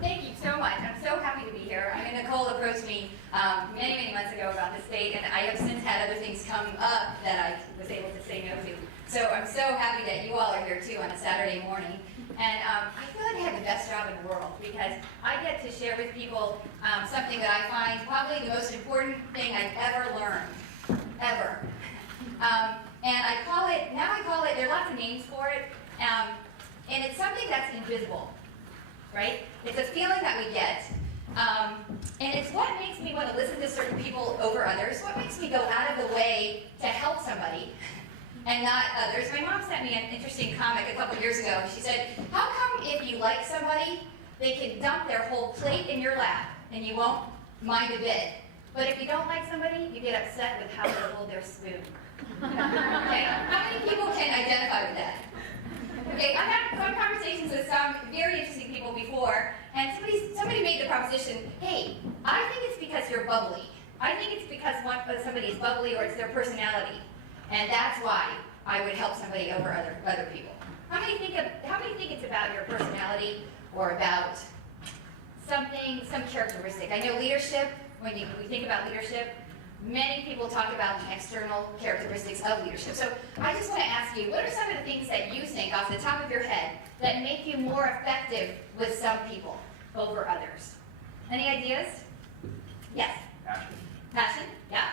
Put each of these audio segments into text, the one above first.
Thank you so much. I'm so happy to be here. I mean, Nicole approached me many months ago about this date, and I have since had other things come up that I was able to say no to. So I'm so happy that you all are here too on a Saturday morning. And I feel like I have the best job in the world because I get to share with people something that I find probably the most important thing I've ever learned, ever. And I call it, there are lots of names for it, and it's something that's invisible, right? It's a feeling that we get, and it's what makes me want to listen to certain people over others, what makes me go out of the way to help somebody and not others. My mom sent me an interesting comic a couple years ago. She said, how come if you like somebody, they can dump their whole plate in your lap and you won't mind a bit? But if you don't like somebody, you get upset with how they hold their spoon. Okay? How many people can identify with that? Okay, I've had some conversations with some very interesting people before, and somebody made the proposition, hey, I think it's because you're bubbly. I think it's because somebody is bubbly or it's their personality. And that's why I would help somebody over other people. How many think it's about your personality or about something, some characteristic? I know leadership, when we think about leadership, many people talk about the external characteristics of leadership. So I just want to ask you, what are some of the things that you think off the top of your head that make you more effective with some people over others? Any ideas? Yes? Passion. Passion? Yeah.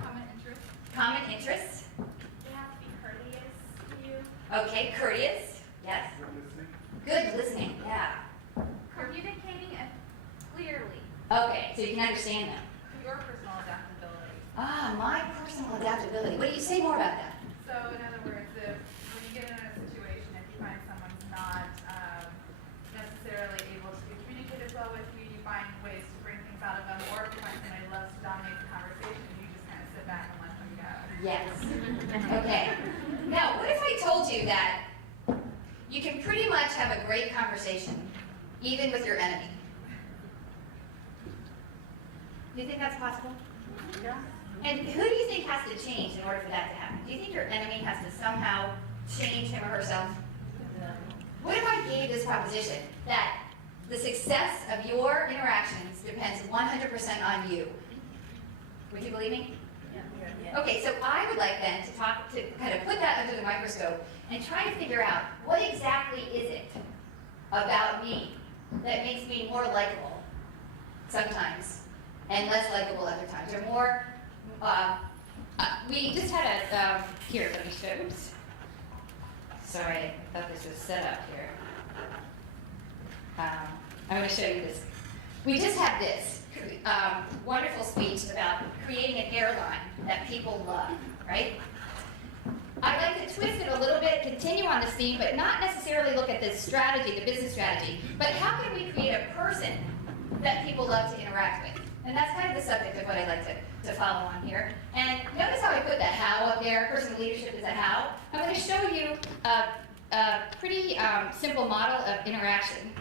Common interest. Common interests? They have to be courteous to you. Okay, courteous? Yes. Good listening, yeah. Communicating clearly. Okay, so you can understand them. Your personal adaptability. Ah, my personal adaptability. What do you say more about that? So, in other words, when you get in a situation, if you find someone's not necessarily able to communicate as well with you, you find ways to bring things out of them, or if you find somebody who loves to dominate the conversation, you just kind of sit back and let them go. Yes. Okay. Now, what if I told you that you can pretty much have a great conversation, even with your enemy? Do you think that's possible? Yeah. And who do you think has to change in order for that to happen? Do you think your enemy has to somehow change him or herself? No. What if I gave this proposition that the success of your interactions depends 100% on you? Would you believe me? Yeah. Okay, so I would like then to kind of put that under the microscope and try to figure out what exactly is it about me that makes me more likable sometimes and less likable other times, or more. We just had a here. Let me show. Oops. Sorry, I thought this was set up here. I'm going to show you this. We just had this wonderful speech about creating an airline that people love, right? I'd like to twist it a little bit, continue on this theme, but not necessarily look at the strategy, the business strategy, but how can we create a person that people love to interact with? And that's kind of the subject of what I'd like to follow on here. And notice how I put the how up there. Personal leadership is a how. I'm going to show you a pretty simple model of interaction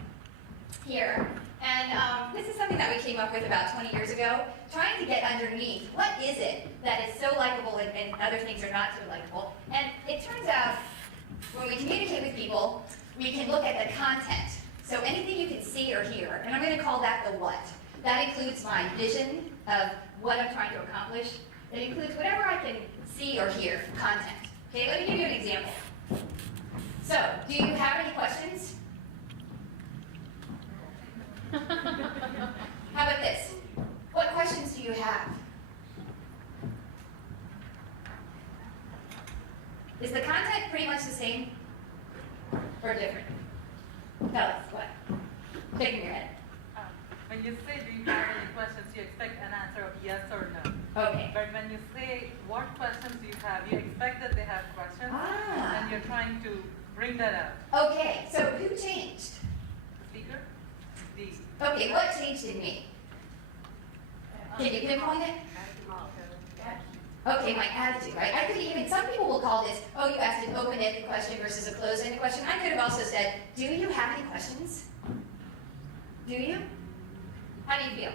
here. And this is something that we came up with about 20 years ago, trying to get underneath what is it that is so likable and other things are not so likable. And it turns out when we communicate with people, we can look at the content. So anything you can see or hear, and I'm going to call that the what. That includes my vision of what I'm trying to accomplish. It includes whatever I can see or hear, content. Okay, let me give you an example. So, do you have any questions? How about this? What questions do you have? Is the content pretty much the same or different? Tell us, what? Shaking your head. When you say, do you have any questions, you expect an answer of yes or no. Okay. But when you say, what questions do you have, you expect that they have questions, and you're trying to bring that out. Okay, so who changed? Speaker? Okay, what changed in me? Can you pinpoint it? Okay, my attitude, right? I could even, some people will call this, oh, you asked an open-ended question versus a closed-ended question. I could have also said, do you have any questions? Do you? How do you feel?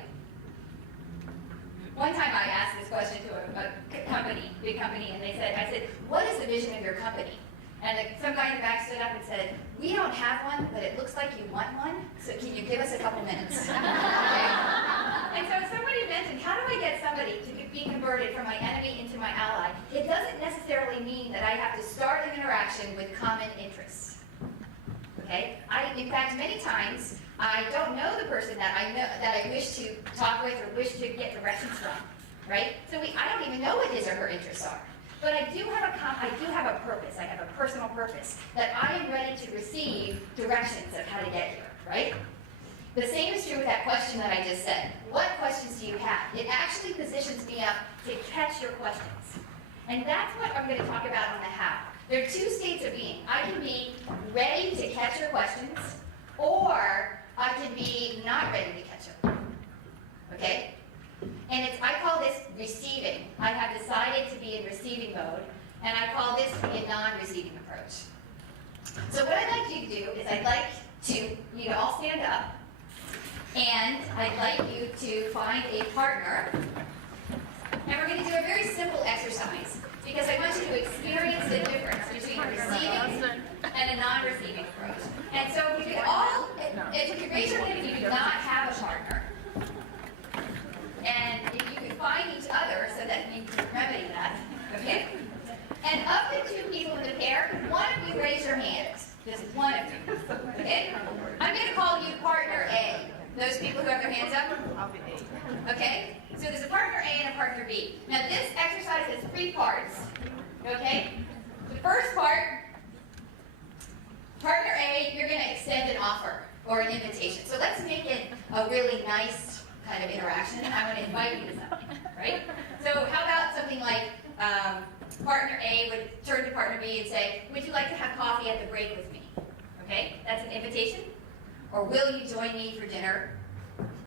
One time I asked this question to a company, big company, and I said, what is the vision of your company? And some guy in the back stood up and said, "We don't have one, but it looks like you want one, so can you give us a couple minutes?" Okay? And so somebody mentioned, how do I get somebody to be converted from my enemy into my ally? It doesn't necessarily mean that I have to start an interaction with common interests. Okay? In fact, many times, I don't know the person that I wish to talk with or wish to get directions from, right? So I don't even know what his or her interests are. But I do have a purpose. I have a personal purpose that I am ready to receive directions of how to get here, right? The same is true with that question that I just said. What questions do you have? It actually positions me up to catch your questions. And that's what I'm going to talk about on the how. There are two states of being. I can be ready to catch your questions, or I can be not ready to catch them. Okay? And I call this receiving. I have decided to be in receiving mode, and I call this to be a non-receiving approach. So what I'd like you to do is I'd like you to all stand up, and I'd like you to find a partner. And we're going to do a very simple exercise, because I want you to experience the difference between a receiving and a non-receiving approach. And so if you could all, if you could raise your hand if you do not have a partner, and if you could find each other so that you can remedy that, okay? And of the two people in the pair, one of you raise your hand. Just one of you, okay? I'm going to call you partner A. Those people who have their hands up? I'll be A. Okay? So there's a partner A and a partner B. Now this exercise has 3 parts, okay? The first part, partner A, you're going to extend an offer or an invitation. So let's make it a really nice kind of interaction. I want to invite you to something, right? So how about something like partner A would turn to partner B and say, "Would you like to have coffee at the break with me?" Okay? That's an invitation. Or will you join me for dinner?